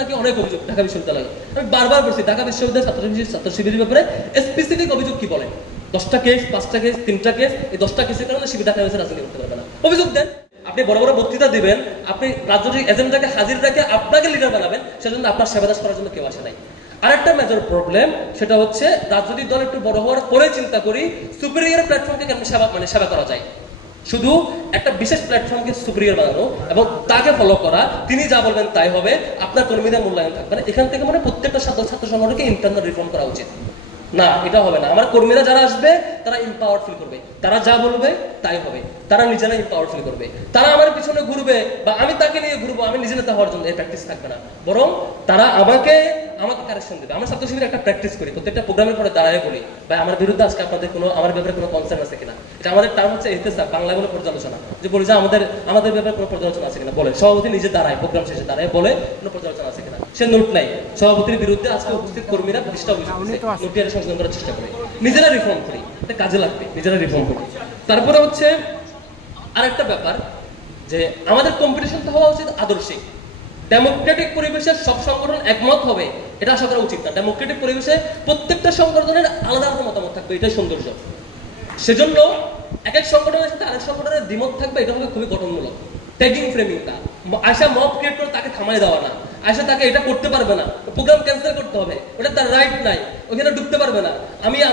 নাকি অনেক অভিযোগ ঢাকা বিশ্ববিদ্যালয়ে। আমি বারবার বলছি ঢাকা বিশ্ববিদ্যালয়ের ছাত্র শিবিরের ব্যাপারে স্পেসিফিক অভিযোগ কি বলেন। 10টা কেস, 5টা কেস, 3টা কেস, এই 10টা কেসের কারণে শিবির ঢাকা বিশ্ববিদ্যালয়ে রাজনীতি করতে পারবে না। অভিযোগ দেন। আপনি বড় বড় বক্তৃতা দিবেন, আপনি রাজনৈতিক এজেন্ডাকে হাজির রেখে আপনাকে লিডার বানাবেন, সেজন্য আপনার সেবাদাস করার জন্য কেউ আসে নাই। আরেকটা মেজর প্রবলেম, সেটা হচ্ছে রাজনৈতিক দল একটু বড় হওয়ার পরে চিন্তা করি সুপিরিয়র প্ল্যাটফর্মকে কেমন সেবা করা যায়। শুধু একটা বিশেষ প্ল্যাটফর্মকে সুপিরিয়র বানানো এবং তাকে ফলো করা, তিনি যা বলবেন তাই হবে, আপনার কর্মীদের মূল্যায়ন থাকবে না। এখান থেকে মানে প্রত্যেকটা ছাত্র সংগঠনকে ইন্টারনাল রিফর্ম করা উচিত। না, এটা হবে না। আমার কর্মীরা যারা আসবে তারা এম্পাওয়ার্ড ফিল করবে, তারা যা বলবে তাই হবে, তারা নিজেরা এম্পাওয়ার্ড ফিল করবে। তারা আমার পিছনে ঘুরবে বা আমি তাকে নিয়ে ঘুরবো, আমি নিজে নেতা হওয়ার জন্য এই প্র্যাকটিস থাকবে না, বরং তারা আমাকে কারেকশন দেবে। আমরা ছাত্র শিবিরে একটা প্র্যাকটিস করি, প্রত্যেকটা প্রোগ্রামের পরে দাঁড়ায় বলি, ভাই আমার বিরুদ্ধে আজকে আপনাদের আমার ব্যাপারে কোনো কনসার্ন আছে কিনা। এটা আমাদের টার্ম হচ্ছে ইহতেসাব, বাংলায় বলে পর্যালোচনা, যে বলি যে আমাদের ব্যাপারে কোনো পর্যালোচনা আছে কিনা। বলে সভাপতি নিজে দাঁড়ায়, প্রোগ্রাম শেষে দাঁড়ায় বলে কোনো পর্যালোচনা আছে কিনা। সে নোট নাই, সভাপতির বিরুদ্ধে আজকে উপস্থিত কর্মীরা 20টা অভিযোগ নোটিয়ারে সংশোধন করার চেষ্টা করে। নিজেরা রিফর্ম করি, এটা কাজে লাগবে, নিজেরা রিফর্ম করি। তারপরে হচ্ছে আরেকটা ব্যাপার, যে আমাদের কম্পিটিশনটা হওয়া উচিত আদর্শিক। ডেমোক্রেটিক পরিবেশে সব সংগঠন একমত হবে এটা আশা করা উচিত না। ডেমোক্রেটিক পরিবেশে প্রত্যেকটা সংগঠনের আলাদা আলাদা মতামত থাকবে, এটাই সৌন্দর্য। সেজন্য এক এক সংগঠনের সাথে আরেক সংগঠনের দ্বিমত থাকবে, এটা হবে খুবই গঠনমূলক। ট্যাগিং ফ্রেমিংটা, আয়সা মব ক্রিয়েট করে তাকে থামাই দেওয়া না, আয়সা তাকে এটা করতে পারবে না, প্রোগ্রাম ক্যান্সেল করতে হবে, ওটা তার রাইট নাই, ওখানে ঢুকতে পারবে না,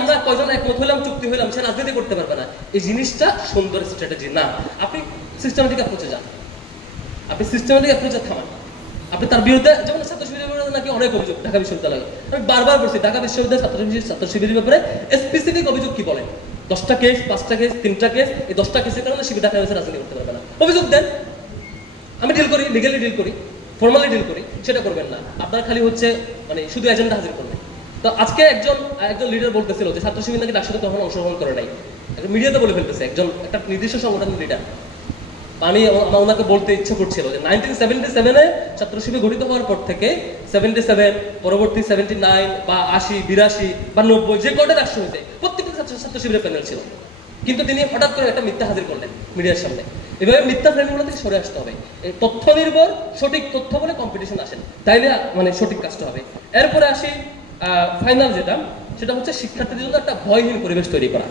আমরা কয়জন একমত হইলাম, চুক্তি হইলাম, সে রাজনীতি করতে পারবে না। এই জিনিসটা সুন্দর স্ট্র্যাটেজি না। আপনি সিস্টেমেটিক অ্যাপ্রোচে যান, আপনি সিস্টেমেটিক অ্যাপ্রোচে থামান। আপনি তার বিরুদ্ধে, যেমন ছাত্র শিবিরের বিরুদ্ধে নাকি অনেক অভিযোগ ঢাকা বিশ্ববিদ্যালয়ে। আমি বারবার বলছি ঢাকা বিশ্ববিদ্যালয়ের ছাত্র শিবিরের ব্যাপারে স্পেসিফিক অভিযোগ কি বলেন। 10টা কেস, 5টা কেস, 3টা কেস, এই 10টা কেসের কারণে শিবির ঢাকা বিশ্ববিদ্যালয়ে রাজনীতি করতে পারবে না। অভিযোগ দেন, আমি ডিল করি, লিগালি ডিল করি, ফর্মালি ডিল করি, সেটা করবেন না। আপনার খালি হচ্ছে মানে শুধু এজেন্ডা হাজির করবেন। তো আজকে একজন লিডার বলতেছিল যে ছাত্র শিবির নাকি ডাকসুতে কখনো অংশগ্রহণ করে নাই, মিডিয়াতে বলে ফেলতেছে একটা নির্দিষ্ট সংগঠনের লিডার। আমি ওনাকে বলতে ইচ্ছে করছিল যে 1977-এ ছাত্র শিবির গঠিত হওয়ার পর থেকে 77, পরবর্তী 79 বা 80, 82 বা 90, যে কয়টা ডাকসু হয়েছে প্রত্যেকটা ছাত্র শিবিরের প্যানেল ছিল। কিন্তু তিনি হঠাৎ করে একটা মিথ্যা হাজির করলেন মিডিয়ার সামনে। এভাবে মিথ্যা ফ্রেমগুলো থেকে সরে আসতে হবে। তথ্য নির্ভর সঠিক তথ্য বলে কম্পিটিশন আসেন, তাইলে মানে সঠিক কাজটা হবে। এরপরে আসি ফাইনাল যেটা, সেটা হচ্ছে শিক্ষার্থীদের জন্য একটা ভয়হীন পরিবেশ তৈরি করা,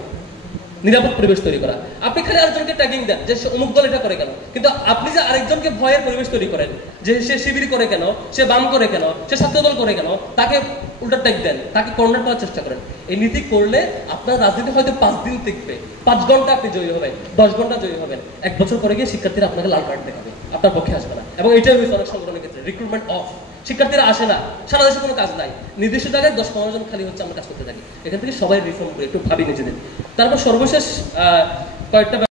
নিরাপদ পরিবেশ তৈরি করা। আপনি খালি আরেকজনকে ট্যাগিং দেন যে অমুক দল এটা করে কেন, কিন্তু আপনি যে আরেকজনকে ভয়ের পরিবেশ তৈরি করেন, যে সে শিবির করে কেন, সে বাম করে কেন, সে ছাত্রদল করে কেন, তাকে উল্টা ট্যাগ দেন, তাকে কর্নার করার চেষ্টা করেন। এই নীতি করলে আপনার রাজনীতি হয়তো 5 দিন টিকবে, 5 ঘন্টা আপনি জয়ী হবেন, 10 ঘন্টা জয়ী হবেন, 1 বছর পরে গিয়ে শিক্ষার্থীরা আপনাকে লাল কার্ড দেখাবে, আপনার পক্ষে আসবে না। এবং এটাই হয়েছে অনেক সংগঠনের ক্ষেত্রে, রিক্রুটমেন্ট অফ, শিক্ষার্থীরা আসে না, সারা দেশে কোনো কাজ নাই, নির্দিষ্ট জায়গায় 10-15 জন খালি হচ্ছে আমরা কাজ করতে থাকি। এখান থেকে সবাই রিফর্ম করে একটু ভাবি নিজেদের। তারপর সর্বশেষ কয়েকটা